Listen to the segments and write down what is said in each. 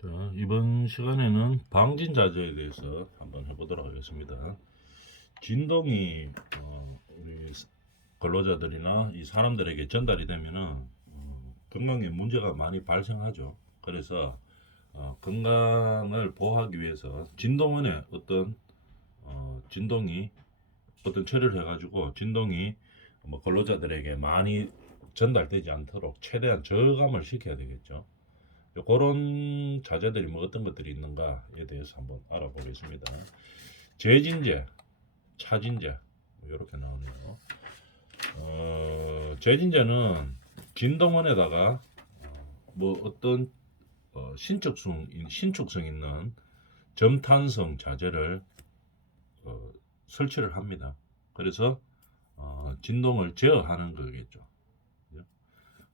자, 이번 시간에는 방진자재에 대해서 한번 해보도록 하겠습니다. 진동이 우리 근로자들이나 이 사람들에게 전달이 되면은 건강에 문제가 많이 발생하죠. 그래서 건강을 보호하기 위해서 진동원에 진동이 어떤 처리를 해가지고 진동이 뭐 근로자들에게 많이 전달되지 않도록 최대한 저감을 시켜야 되겠죠. 그런 자재들이 뭐 어떤 것들이 있는가에 대해서 한번 알아보겠습니다. 재진제, 차진제 이렇게 나오네요. 재진제는 진동원에다가 뭐 어떤 신축성 있는 점탄성 자재를 설치를 합니다. 그래서 진동을 제어하는 거겠죠.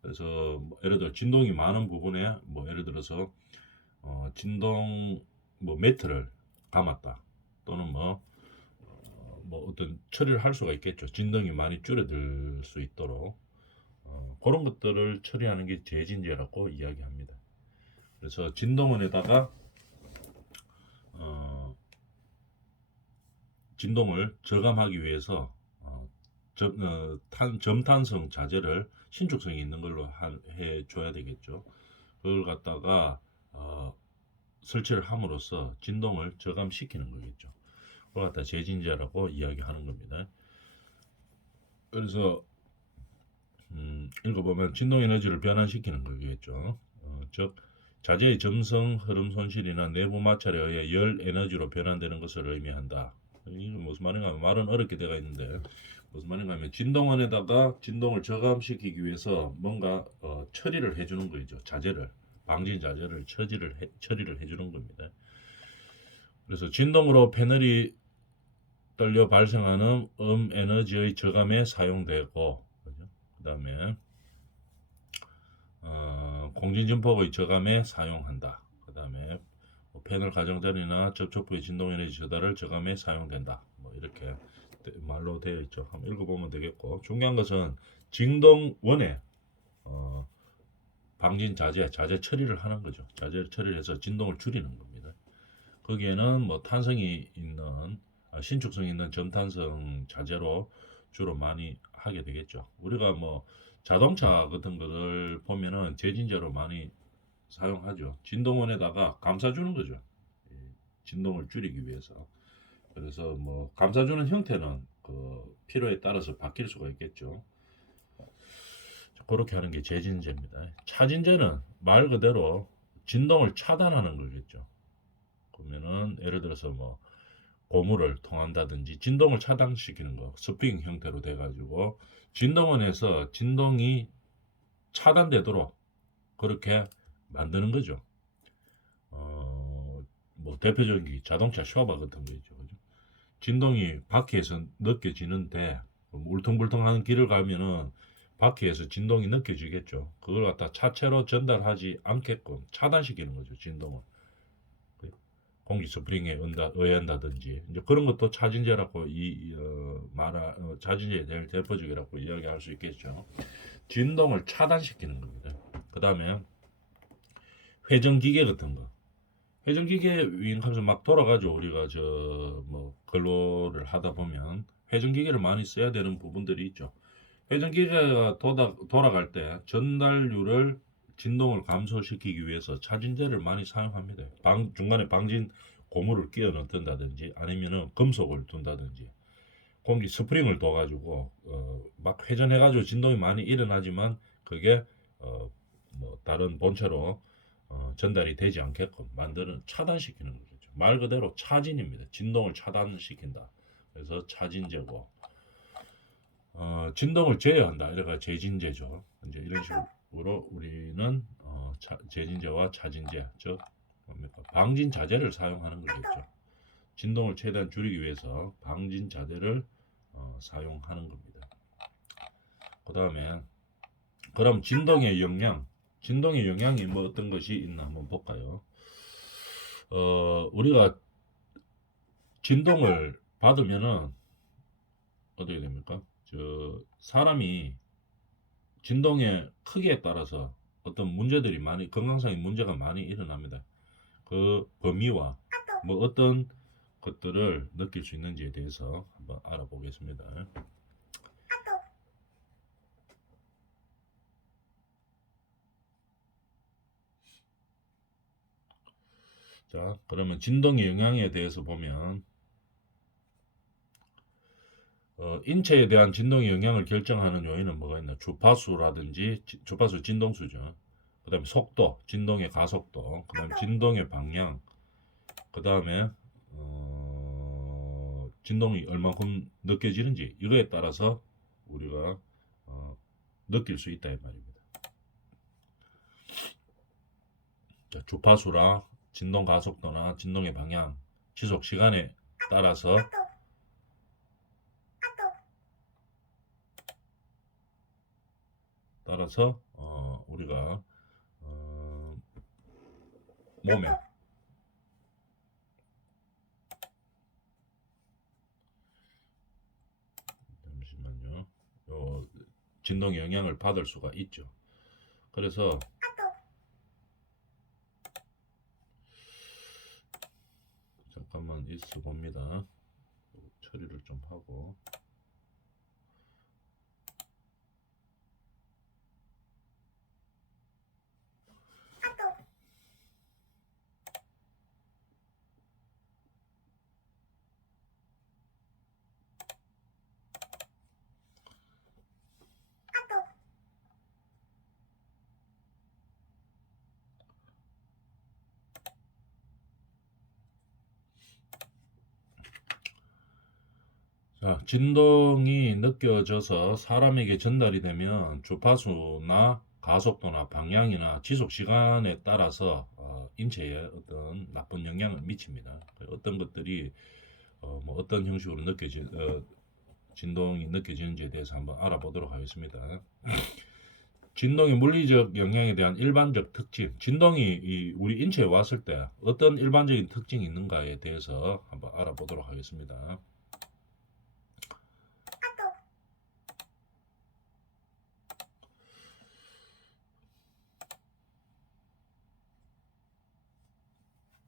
그래서 뭐 예를 들어 진동이 많은 부분에 뭐 예를 들어서 진동 뭐 매트를 감았다 또는 뭐 어떤 처리를 할 수가 있겠죠. 진동이 많이 줄어들 수 있도록 그런 것들을 처리하는 게 재진제라고 이야기합니다. 그래서 진동원에다가 어, 진동을 저감하기 위해서 점탄성 자재를 신축성이 있는 걸로 해줘야 되겠죠. 그걸 갖다가 설치를 함으로써 진동을 저감시키는 거겠죠. 그걸 갖다 재진제라고 이야기하는 겁니다. 그래서 읽어보면 진동 에너지를 변환시키는 거겠죠. 즉 자재의 점성, 흐름 손실이나 내부 마찰에 의해 열 에너지로 변환되는 것을 의미한다. 이게 무슨 말인가 하면 말은 어렵게 되어 있는데 무슨 말인가 하면 진동원에다가 진동을 저감시키기 위해서 뭔가 처리를 해주는 거죠. 자재를 방진 자재를 처리를 해주는 겁니다. 그래서 진동으로 패널이 떨려 발생하는 에너지의 저감에 사용되고 그 다음에 공진증폭의 저감에 사용한다. 그 다음에 패널 가장자리나 접촉 부의 진동 에너지 저달을 저감에 사용된다. 뭐 이렇게 말로 되어 있죠. 한번 읽어보면 되겠고 중요한 것은 진동원에 방진 자재 처리를 하는 거죠. 자재 처리를 해서 진동을 줄이는 겁니다. 거기에는 뭐 탄성이 있는 신축성 있는 점탄성 자재로 주로 많이 하게 되겠죠. 우리가 뭐 자동차 같은 거를 보면은 재진제로 많이 사용하죠. 진동원에다가 감싸주는 거죠. 진동을 줄이기 위해서. 그래서 뭐 감싸주는 형태는 그 필요에 따라서 바뀔 수가 있겠죠. 그렇게 하는 게 재진제입니다. 차진제는 말 그대로 진동을 차단하는 거겠죠. 그러면은 예를 들어서 뭐 고무를 통한다든지 진동을 차단시키는 거 스프링 형태로 돼가지고 진동원에서 진동이 차단되도록 그렇게 만드는 거죠. 뭐 대표적인 게 자동차 슈아바 같은 거 있죠. 그죠? 진동이 바퀴에서 느껴지는데 울퉁불퉁하는 길을 가면은 바퀴에서 진동이 느껴지겠죠. 그걸 갖다 차체로 전달하지 않게끔 차단시키는 거죠. 진동을. 공기 스프링에 의한다든지 이제 그런 것도 차진제라고 차진제의 대표적이라고 이야기할 수 있겠죠. 진동을 차단시키는 겁니다. 그 다음에 회전기계 같은 거. 회전기계 윙 하면서 막 돌아가죠. 우리가 뭐 근로를 하다 보면 회전기계를 많이 써야 되는 부분들이 있죠. 회전기계가 돌아갈 때 전달률을 진동을 감소시키기 위해서 차진제를 많이 사용합니다. 중간에 방진 고무를 끼워 넣든다든지 아니면은 금속을 둔다든지 공기 스프링을 둬가지고 막 회전해가지고 진동이 많이 일어나지만 그게 뭐 다른 본체로 전달이 되지 않게끔 만드는 차단시키는 거죠. 말 그대로 차진입니다. 진동을 차단시킨다. 그래서 차진제고 진동을 제어한다. 이래가 재진제죠. 이제 이런 식으로 우리는 재진제와 차진제, 즉 방진 자재를 사용하는 거겠죠. 진동을 최대한 줄이기 위해서 방진 자재를 사용하는 겁니다. 그 다음에 그럼 진동의 영향이 뭐 어떤 것이 있나 한번 볼까요? 우리가 진동을 받으면은 어떻게 됩니까? 사람이 진동의 크기에 따라서 어떤 문제들이 건강상의 문제가 많이 일어납니다. 그 범위와 뭐 어떤 것들을 느낄 수 있는지에 대해서 한번 알아보겠습니다. 자, 그러면 진동의 영향에 대해서 보면 인체에 대한 진동의 영향을 결정하는 요인은 뭐가 있나? 주파수라든지 주파수 진동수죠. 그 다음에 속도, 진동의 가속도, 그 다음에 진동의 방향, 그 다음에 진동이 얼마큼 느껴지는지 이거에 따라서 우리가 느낄 수 있다 이 말입니다. 자, 주파수나 진동 가속도나 진동의 방향, 지속 시간에 따라서 우리가 몸에 잠시만요. 진동 영향을 받을 수가 있죠. 그래서 잠깐만 있어 봅니다. 처리를 좀 하고. 자, 진동이 느껴져서 사람에게 전달이 되면 주파수나 가속도나 방향이나 지속 시간에 따라서 인체에 어떤 나쁜 영향을 미칩니다. 어떤 것들이 뭐 어떤 형식으로 진동이 느껴지는지에 대해서 한번 알아보도록 하겠습니다. 진동의 물리적 영향에 대한 일반적 특징, 진동이 우리 인체에 왔을 때 어떤 일반적인 특징이 있는가에 대해서 한번 알아보도록 하겠습니다.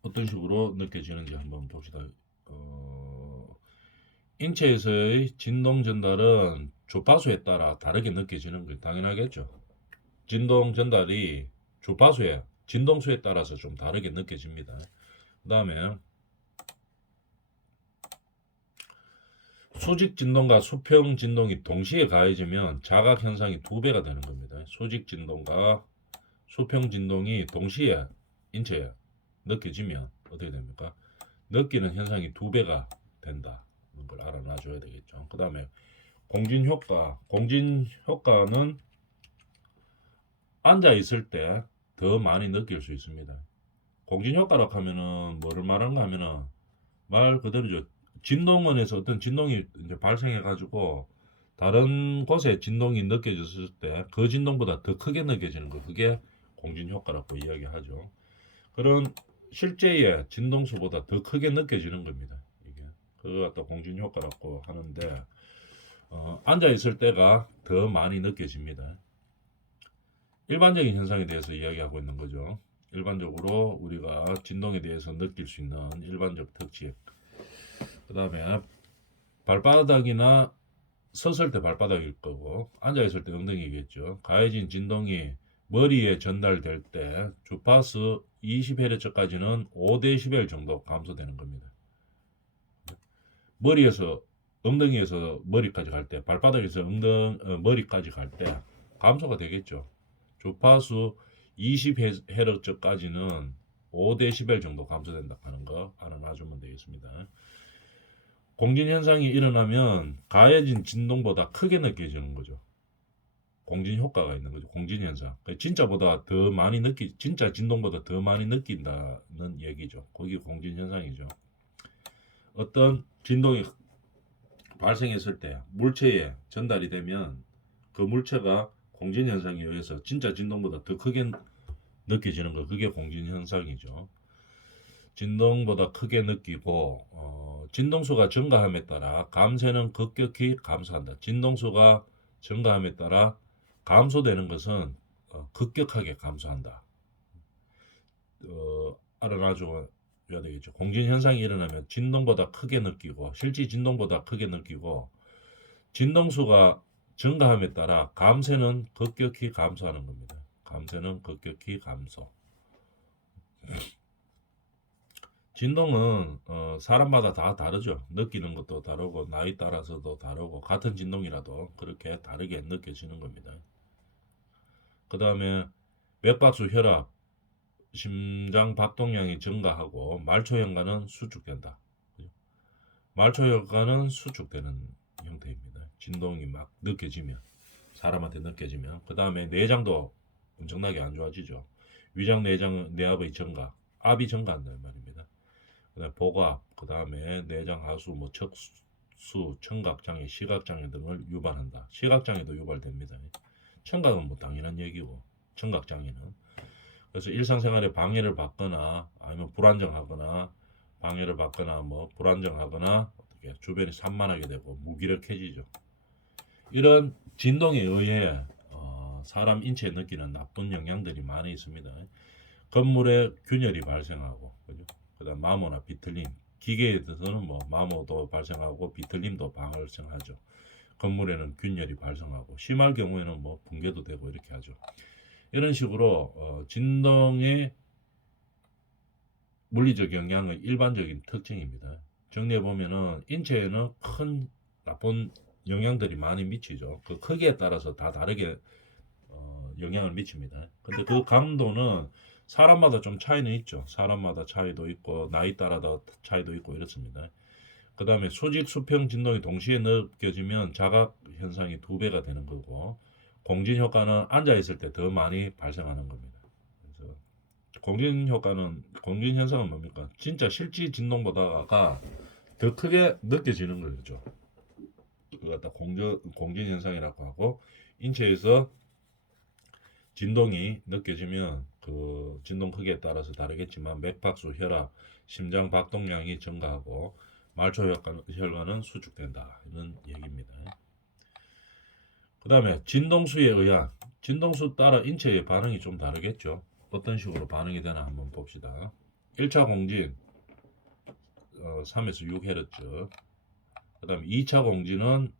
어떤 식으로 느껴지는지 한번 봅시다. 인체에서의 진동 전달은 주파수에 따라 다르게 느껴지는 게 당연하겠죠. 진동 전달이 주파수에 진동수에 따라서 좀 다르게 느껴집니다. 그 다음에 수직 진동과 수평 진동이 동시에 가해지면 자각 현상이 2배가 되는 겁니다. 수직 진동과 수평 진동이 동시에 인체에 느껴지면 어떻게 됩니까? 느끼는 현상이 2배가 된다는 걸 알아놔줘야 되겠죠. 그 다음에 공진 효과. 공진 효과는 앉아 있을 때 더 많이 느낄 수 있습니다. 공진 효과라고 하면은 뭐를 말하는가 하면은 말 그대로죠. 진동원에서 어떤 진동이 이제 발생해 가지고 다른 곳에 진동이 느껴졌을 때 그 진동보다 더 크게 느껴지는 거, 그게 공진 효과라고 이야기하죠. 그런 실제의 진동수보다 더 크게 느껴지는 겁니다. 이게 그거 갖다 공진 효과라고 하는데 앉아 있을 때가 더 많이 느껴집니다. 일반적인 현상에 대해서 이야기하고 있는 거죠. 일반적으로 우리가 진동에 대해서 느낄 수 있는 일반적 특징. 그 다음에 발바닥이나 섰을 때 발바닥일 거고 앉아 있을 때 엉덩이겠죠. 가해진 진동이 머리에 전달될 때 주파수 20Hz까지는 5dB 정도 감소되는 겁니다. 머리에서 엉덩이에서 머리까지 갈 때, 발바닥에서 머리까지 갈 때 감소가 되겠죠. 주파수 20Hz까지는 5dB 정도 감소된다 하는 거 알아놔주면 되겠습니다. 공진 현상이 일어나면 가해진 진동보다 크게 느껴지는 거죠. 공진 효과가 있는 거죠. 공진 현상. 진짜보다 더 많이 진짜 진동보다 더 많이 느낀다는 얘기죠. 그게 공진 현상이죠. 어떤 진동이 발생했을 때 물체에 전달이 되면 그 물체가 공진 현상에 의해서 진짜 진동보다 더 크게 느껴지는 거, 그게 공진 현상이죠. 진동보다 크게 느끼고 진동수가 증가함에 따라 감쇄는 급격히 감소한다. 진동수가 증가함에 따라 감소되는 것은 급격하게 감소한다. 알아놔줘야 되겠죠. 공진 현상이 일어나면 진동보다 크게 느끼고 실제 진동보다 크게 느끼고 진동수가 증가함에 따라 감쇄는 급격히 감소하는 겁니다. 감쇄는 급격히 감소. 진동은 사람마다 다 다르죠. 느끼는 것도 다르고 나이 따라서도 다르고 같은 진동이라도 그렇게 다르게 느껴지는 겁니다. 그 다음에 맥박수, 혈압, 심장 박동량이 증가하고 말초 현관은 수축된다. 말초 현관은 수축되는 형태입니다. 진동이 막 느껴지면 사람한테 느껴지면 그 다음에 내장도 엄청나게 안 좋아지죠. 위장 내장 내압의 증가, 압이 증가한다는 말입니다. 그다음에 복압, 그 다음에 내장 하수, 뭐 척수, 청각장애, 시각장애 등을 유발한다. 시각장애도 유발됩니다. 청각은 뭐 당연한 얘기고 청각장애는 그래서 일상생활에 방해를 받거나 아니면 불안정하거나 방해를 받거나 뭐 불안정하거나 어떻게 주변이 산만하게 되고 무기력해지죠. 이런 진동에 의해 사람 인체에 느끼는 나쁜 영향들이 많이 있습니다. 건물에 균열이 발생하고 그죠? 그다음 마모나 비틀림, 기계에 대해서는 뭐 마모도 발생하고 비틀림도 발생하죠. 건물에는 균열이 발생하고 심할 경우에는 뭐 붕괴도 되고 이렇게 하죠. 이런 식으로 진동의 물리적 영향의 일반적인 특징입니다. 정리해 보면은 인체에는 큰 나쁜 영향들이 많이 미치죠. 그 크기에 따라서 다 다르게 영향을 미칩니다. 근데 그 강도는 사람마다 좀 차이는 있죠. 사람마다 차이도 있고 나이 따라서 차이도 있고 이렇습니다. 그 다음에 수직 수평 진동이 동시에 느껴지면 자각 현상이 2배가 되는 거고 공진 효과는 앉아 있을 때 더 많이 발생하는 겁니다. 그래서 공진 효과는 공진 현상은 뭡니까? 진짜 실제 진동보다가 더 크게 느껴지는 거죠. 그걸 갖다 공진 현상이라고 하고 인체에서 진동이 느껴지면 그 진동 크기에 따라서 다르겠지만 맥박수, 혈압, 심장 박동량이 증가하고 말초 혈관은 수축된다 이런 얘기입니다. 그 다음에 진동수에 의한 진동수 따라 인체의 반응이 좀 다르겠죠. 어떤 식으로 반응이 되나 한번 봅시다. 1차 공진 3에서 6Hz 그 다음에 2차 공진은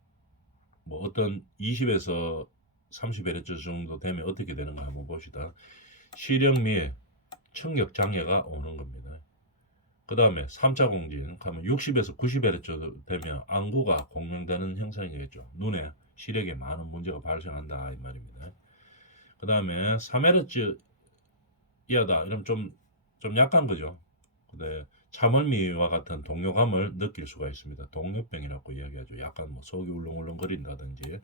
뭐 어떤 20에서 30Hz 정도 되면 어떻게 되는가 한번 봅시다. 시력 및 청력 장애가 오는 겁니다. 그 다음에 3차 공진 하면 60에서 90Hz 되면 안구가 공명되는 현상이겠죠. 눈에 시력에 많은 문제가 발생한다 이 말입니다. 그 다음에 3Hz 이하다 이러면 좀 약한 거죠. 근데 참을미와 같은 동요감을 느낄 수가 있습니다. 동요병이라고 이야기하죠. 약간 뭐 속이 울렁울렁거린다든지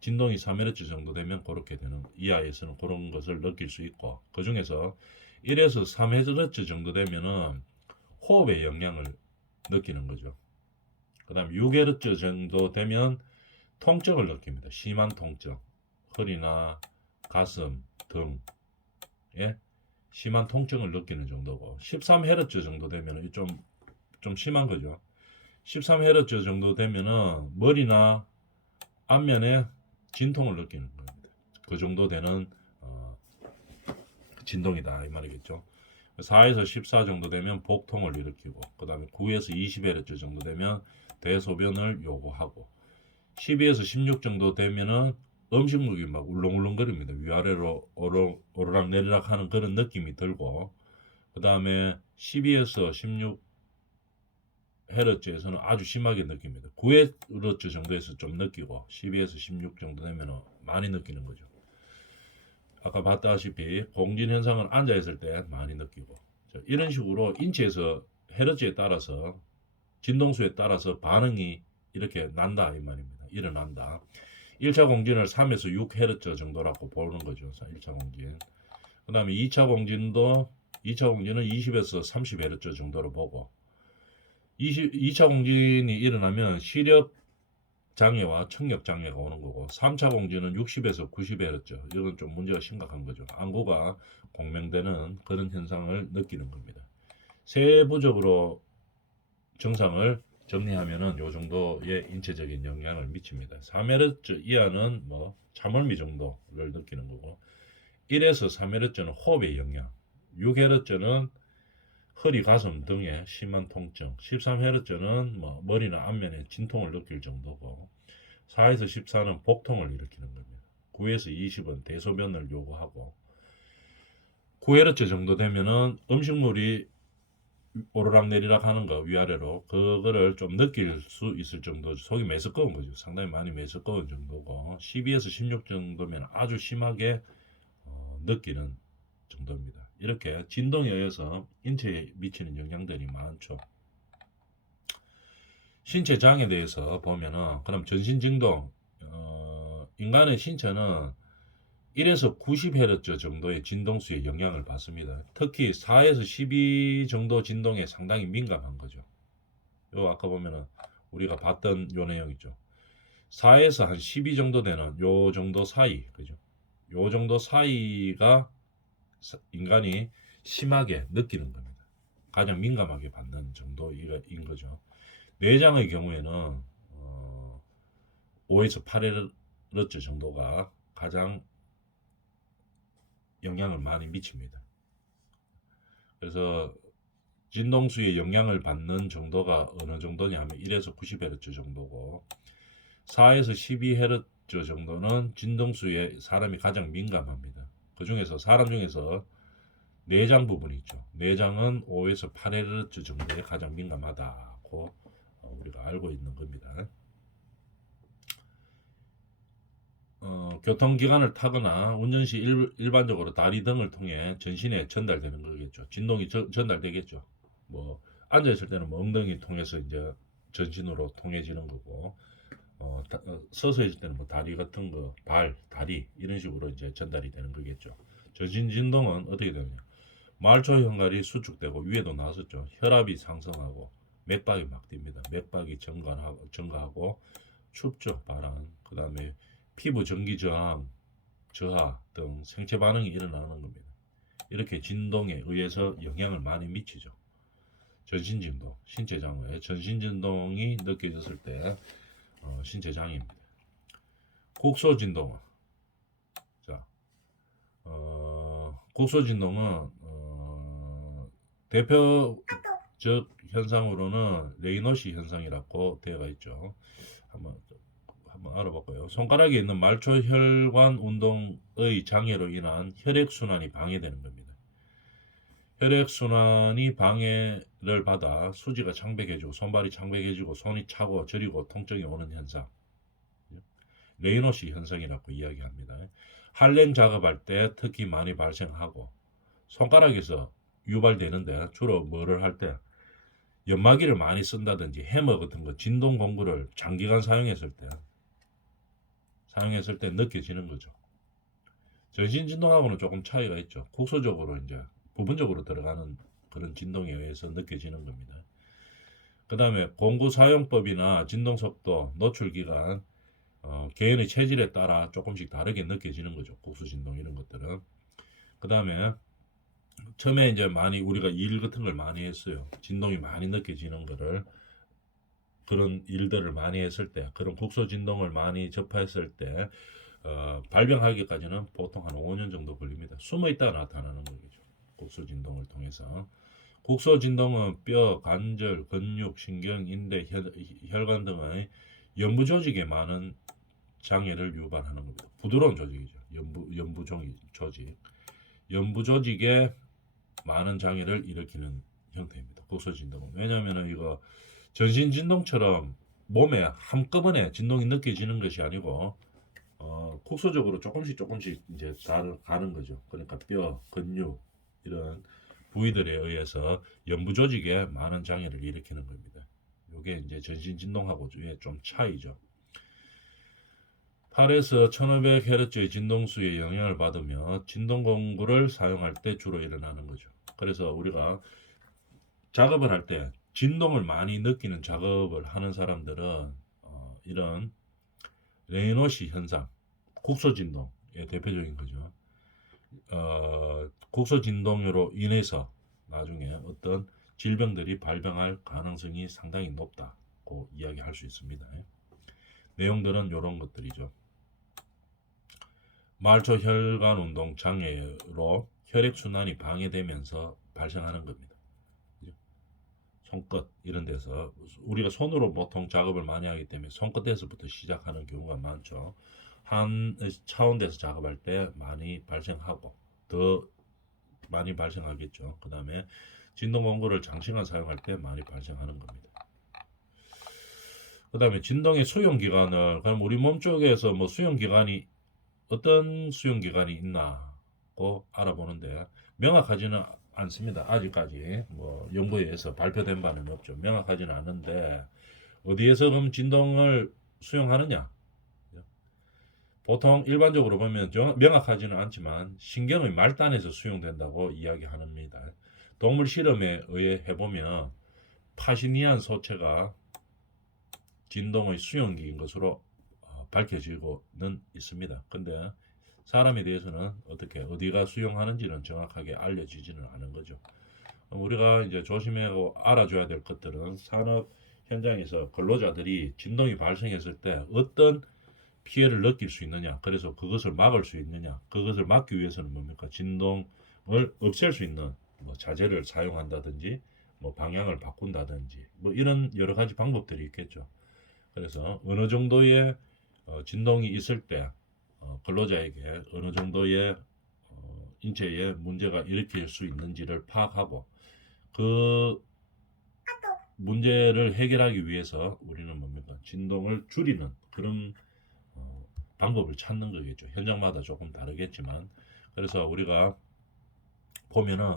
진동이 3Hz 정도 되면 그렇게 되는 이하에서는 그런 것을 느낄 수 있고 그 중에서 1에서 3Hz 정도 되면은 호흡에 영향을 느끼는 거죠. 그 다음 6Hz 정도 되면 통증을 느낍니다. 심한 통증, 허리나 가슴, 등에 심한 통증을 느끼는 정도고 13Hz 정도 되면 좀 심한 거죠. 13Hz 정도 되면은 머리나 안면에 진통을 느끼는 겁니다. 그 정도 되는 진동이다 이 말이겠죠. 4에서 14 정도 되면 복통을 일으키고 그 다음에 9에서 20Hz 정도 되면 대소변을 요구하고 12에서 16 정도 되면은 음식물이 막 울렁울렁거립니다. 위아래로 오르락 내리락 하는 그런 느낌이 들고 그 다음에 12에서 16 헤르츠에서는 아주 심하게 느낍니다. 9헤르츠 정도에서 좀 느끼고 12에서 16 정도 되면 많이 느끼는 거죠. 아까 봤다시피 공진 현상은 앉아 있을 때 많이 느끼고 이런 식으로 인체에서 헤르츠에 따라서 진동수에 따라서 반응이 이렇게 난다 이 말입니다. 일어난다. 1차 공진을 3에서 6Hz 정도라고 보는 거죠. 1차 공진. 그 다음에 2차 공진은 20에서 30Hz 정도로 보고 2차 공진이 일어나면 시력 장애와 청력 장애가 오는 거고 3차 공진은 60에서 90Hz 이건 좀 문제가 심각한 거죠. 안구가 공명되는 그런 현상을 느끼는 겁니다. 세부적으로 증상을 정리하면은 요 정도의 인체적인 영향을 미칩니다. 3Hz 이하는 뭐 참을미 정도를 느끼는 거고 1에서 3Hz는 호흡의 영향, 6Hz는 허리, 가슴 등의 심한 통증. 13Hz는 뭐 머리나 안면에 진통을 느낄 정도고 4에서 14는 복통을 일으키는 겁니다. 9에서 20은 대소변을 요구하고 9Hz 정도 되면은 음식물이 오르락내리락 하는 거 위아래로 그거를 좀 느낄 수 있을 정도, 속이 메스꺼운 거죠. 상당히 많이 메스꺼운 정도고 12에서 16 정도면 아주 심하게 느끼는 정도입니다. 이렇게 진동에 의해서 인체에 미치는 영향들이 많죠. 신체 장에 대해서 보면은 그럼 전신 진동, 인간의 신체는 1에서 90Hz 정도의 진동수에 영향을 받습니다. 특히 4에서 12 정도 진동에 상당히 민감한 거죠. 요 아까 보면은 우리가 봤던 요 내용이죠. 4에서 한 12 정도 되는 요 정도 사이, 그죠? 요 정도 사이가 인간이 심하게 느끼는 겁니다. 가장 민감하게 받는 정도인 거죠. 뇌장의 경우에는 5에서 8Hz 정도가 가장 영향을 많이 미칩니다. 그래서 진동수에 영향을 받는 정도가 어느 정도냐 하면 1에서 90Hz 정도고 4에서 12Hz 정도는 진동수에 사람이 가장 민감합니다. 그 중에서 사람 중에서 내장 부분이 있죠. 내장은 5에서 8Hz 정도에 가장 민감하다고 우리가 알고 있는 겁니다. 교통기관을 타거나 운전 시 일반적으로 다리 등을 통해 전신에 전달되는 거겠죠. 진동이 전달되겠죠. 뭐 앉아있을 때는 뭐 엉덩이 통해서 이제 전신으로 통해지는 거고 서서 있을 때는 뭐 다리 같은 거, 발, 다리 이런 식으로 이제 전달이 되는 거겠죠. 전신 진동은 어떻게 되느냐? 말초 현갈이 수축되고 위에도 나섰죠. 혈압이 상승하고 맥박이 막 뜁니다. 맥박이 증가하고 춥죠. 바람. 그 다음에 피부 전기 저하 등 생체 반응이 일어나는 겁니다. 이렇게 진동에 의해서 영향을 많이 미치죠. 전신 진동, 신체 장애, 전신 진동이 느껴졌을 때 신체 장애입니다. 국소 진동은 자, 국소 진동은 대표적 현상으로는 레이노시 현상이라고 되어 있죠. 한번 알아볼까요? 손가락에 있는 말초혈관 운동의 장애로 인한 혈액순환이 방해되는 겁니다. 혈액순환이 방해를 받아 수지가 창백해지고 손발이 창백해지고 손이 차고 저리고 통증이 오는 현상. 레이노시 현상이라고 이야기합니다. 한랭 작업할 때 특히 많이 발생하고 손가락에서 유발되는데 주로 뭐를 할 때 연마기를 많이 쓴다든지 해머 같은 거 진동 공구를 장기간 사용했을 때 느껴지는 거죠. 전신 진동하고는 조금 차이가 있죠. 국소적으로 이제 부분적으로 들어가는 그런 진동에 의해서 느껴지는 겁니다. 그 다음에 공구 사용법이나 진동 속도, 노출 기간, 개인의 체질에 따라 조금씩 다르게 느껴지는 거죠. 국소 진동 이런 것들은. 그 다음에 처음에 이제 많이 우리가 일 같은 걸 많이 했어요. 진동이 많이 느껴지는 거를 그런 일들을 많이 했을 때 그런 국소 진동을 많이 접했을 때 발병하기까지는 보통 한 5년 정도 걸립니다. 숨어 있다가 나타나는 거죠. 국소 진동을 통해서. 국소 진동은 뼈, 관절, 근육, 신경, 인대, 혈관 등의 연부 조직에 많은 장애를 유발하는 겁니다. 부드러운 조직이죠. 연부 조직. 연부 조직에 많은 장애를 일으키는 형태입니다. 국소 진동은. 왜냐하면 이거 전신 진동처럼 몸에 한꺼번에 진동이 느껴지는 것이 아니고 국소적으로 조금씩 이제 가는 거죠. 그러니까 뼈, 근육 이런 부위들에 의해서 연부 조직에 많은 장애를 일으키는 겁니다. 이게 이제 전신 진동하고의 좀 차이죠. 8에서 1500Hz의 진동수에 영향을 받으며 진동 공구를 사용할 때 주로 일어나는 거죠. 그래서 우리가 작업을 할 때 진동을 많이 느끼는 작업을 하는 사람들은 이런 레이노시 현상, 국소 진동의 대표적인 거죠. 국소 진동으로 인해서 나중에 어떤 질병들이 발병할 가능성이 상당히 높다고 이야기할 수 있습니다. 내용들은 이런 것들이죠. 말초 혈관 운동 장애로 혈액 순환이 방해되면서 발생하는 겁니다. 손끝 이런 데서 우리가 손으로 보통 작업을 많이 하기 때문에 손끝에서부터 시작하는 경우가 많죠. 한 차원돼서 작업할 때 많이 발생하고 더 많이 발생하겠죠. 그 다음에 진동 공구를 장시간 사용할 때 많이 발생하는 겁니다. 그 다음에 진동의 수용 기간을 그럼 우리 몸 쪽에서 뭐 수용 기간이 어떤 수용 기간이 있나고 알아보는데 명확하지는 않습니다. 아직까지 뭐 연구에 의해서 발표된 바는 없죠. 명확하지는 않은데 어디에서 그럼 진동을 수용하느냐? 보통 일반적으로 보면 명확하지는 않지만 신경의 말단에서 수용된다고 이야기합니다. 동물 실험에 의해 해보면 파시니안 소체가 진동의 수용기인 것으로 밝혀지고는 있습니다. 근데 사람에 대해서는 어떻게 어디가 수용하는지는 정확하게 알려지지는 않은 거죠. 우리가 이제 조심하고 알아줘야 될 것들은 산업 현장에서 근로자들이 진동이 발생했을 때 어떤 피해를 느낄 수 있느냐, 그래서 그것을 막을 수 있느냐, 그것을 막기 위해서는 뭡니까? 진동을 없앨 수 있는 뭐 자재를 사용한다든지 뭐 방향을 바꾼다든지 뭐 이런 여러 가지 방법들이 있겠죠. 그래서 어느 정도의 진동이 있을 때 근로자에게 어느 정도의 인체에 문제가 일으킬 수 있는지를 파악하고 그 문제를 해결하기 위해서 우리는 뭡니까? 진동을 줄이는 그런 방법을 찾는 거겠죠. 현장마다 조금 다르겠지만 그래서 우리가 보면은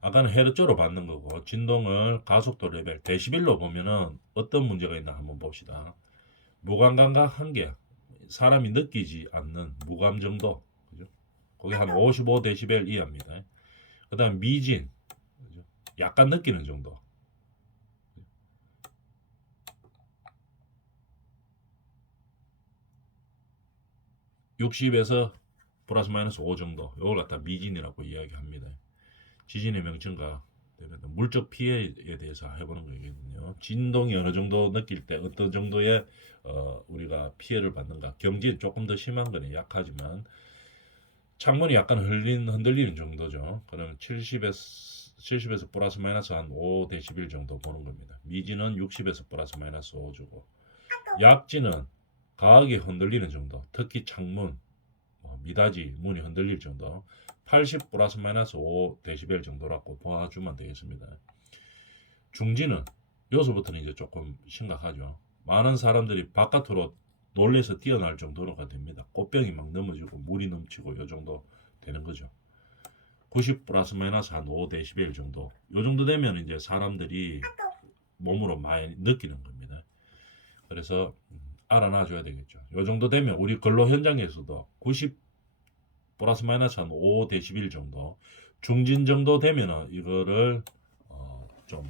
아까는 헤르츠로 받는 거고 진동을 가속도 레벨 데시벨로 보면은 어떤 문제가 있나 한번 봅시다. 무감각한 한계, 사람이 느끼지 않는 무감 정도, 그죠? 거기 한 55데시벨 이하입니다. 그다음 미진, 그죠? 약간 느끼는 정도. 60에서 플러스 마이너스 5 정도. 이걸 갖다 미진이라고 이야기합니다. 지진의 명칭과 물적 피해에 대해서 해보는 거거든요. 진동이 어느 정도 느낄 때 어떤 정도의 우리가 피해를 받는가. 경진 조금 더 심한 거는 약하지만 창문이 약간 흔들리는 정도죠. 그러면 70에서 플러스 마이너스 한 5데시벨 정도 보는 겁니다. 미진은 60에서 플러스 마이너스 5 주고 약진은 강하게 흔들리는 정도. 특히 창문, 미닫이 문이 흔들릴 정도. 80 플러스 마이너스 5데시벨 정도라고 봐주면 되겠습니다. 중지는 여기서부터는 이제 조금 심각하죠. 많은 사람들이 바깥으로 놀래서 뛰어날 정도로가 됩니다. 꽃병이 막 넘어지고 물이 넘치고 이 정도 되는 거죠. 90 플러스 마이너스 한 5데시벨 정도. 이 정도 되면 이제 사람들이 몸으로 많이 느끼는 겁니다. 그래서 알아놔줘야 되겠죠. 이 정도 되면 우리 근로 현장에서도 90 플러스 마이너스 한 5데시벨 정도 중진 정도 되면은 이거를 좀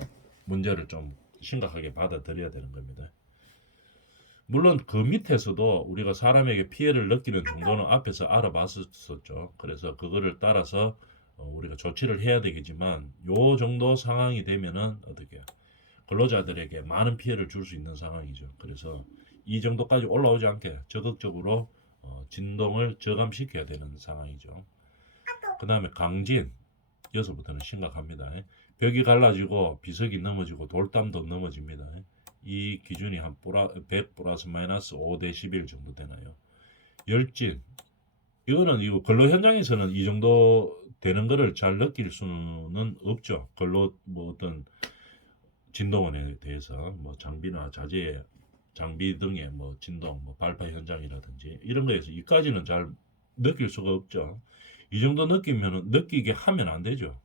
문제를 좀 심각하게 받아들여야 되는 겁니다. 물론 그 밑에서도 우리가 사람에게 피해를 느끼는 정도는 앞에서 알아봤었죠. 그래서 그거를 따라서 우리가 조치를 해야 되겠지만 요 정도 상황이 되면은 어떻게 근로자들에게 많은 피해를 줄 수 있는 상황이죠. 그래서 이 정도까지 올라오지 않게 적극적으로 진동을 저감시켜야 되는 상황이죠. 그 다음에 강진, 여기서부터는 심각합니다. 벽이 갈라지고 비석이 넘어지고 돌담도 넘어집니다. 이 기준이 한 100 플러스 마이너스 5데시벨 정도 되나요? 열진, 이거는 이 근로 현장에서는 이 정도 되는 거를 잘 느낄 수는 없죠. 근로 뭐 어떤 진동원에 대해서 뭐 장비나 자재 장비 등의 뭐 진동, 뭐 발파 현장이라든지 이런 거에서 이까지는 잘 느낄 수가 없죠. 이 정도 느끼면 느끼게 하면 안 되죠.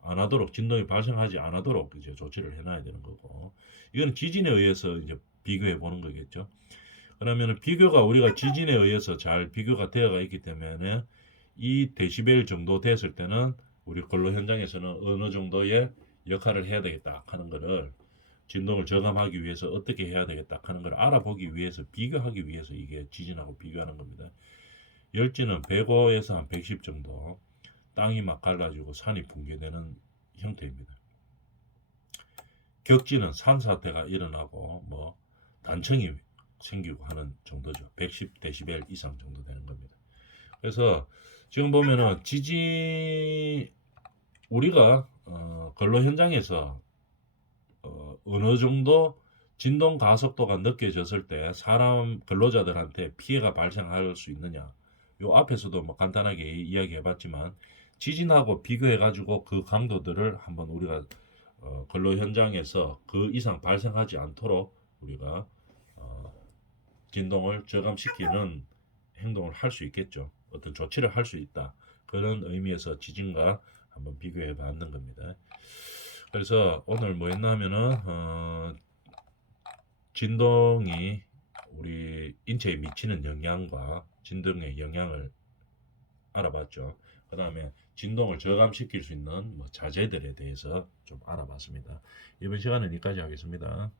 안 하도록 진동이 발생하지 않도록 이제 조치를 해놔야 되는 거고 이건 지진에 의해서 이제 비교해 보는 거겠죠. 그러면 비교가 우리가 지진에 의해서 잘 비교가 되어가 있기 때문에 이 데시벨 정도 됐을 때는 우리 근로 현장에서는 어느 정도의 역할을 해야 되겠다 하는 거를 진동을 저감하기 위해서 어떻게 해야 되겠다 하는 걸 알아보기 위해서 비교하기 위해서 이게 지진하고 비교하는 겁니다. 열진은 105에서 한 110 정도 땅이 막 갈라지고 산이 붕괴되는 형태입니다. 격진은 산사태가 일어나고 뭐 단층이 생기고 하는 정도죠. 110데시벨 이상 정도 되는 겁니다. 그래서 지금 보면은 지진 우리가 근로 현장에서 어느 정도 진동 가속도가 느껴졌을 때 사람 근로자들한테 피해가 발생할 수 있느냐. 요 앞에서도 뭐 간단하게 이야기해봤지만 지진하고 비교해가지고 그 강도들을 한번 우리가 근로 현장에서 그 이상 발생하지 않도록 우리가 진동을 저감시키는 행동을 할 수 있겠죠. 어떤 조치를 할 수 있다. 그런 의미에서 지진과 한번 비교해 봤는 겁니다. 그래서 오늘 뭐 했나 하면은 진동이 우리 인체에 미치는 영향과 진동의 영향을 알아봤죠. 그 다음에 진동을 저감시킬 수 있는 뭐 자재들에 대해서 좀 알아봤습니다. 이번 시간은 여기까지 하겠습니다.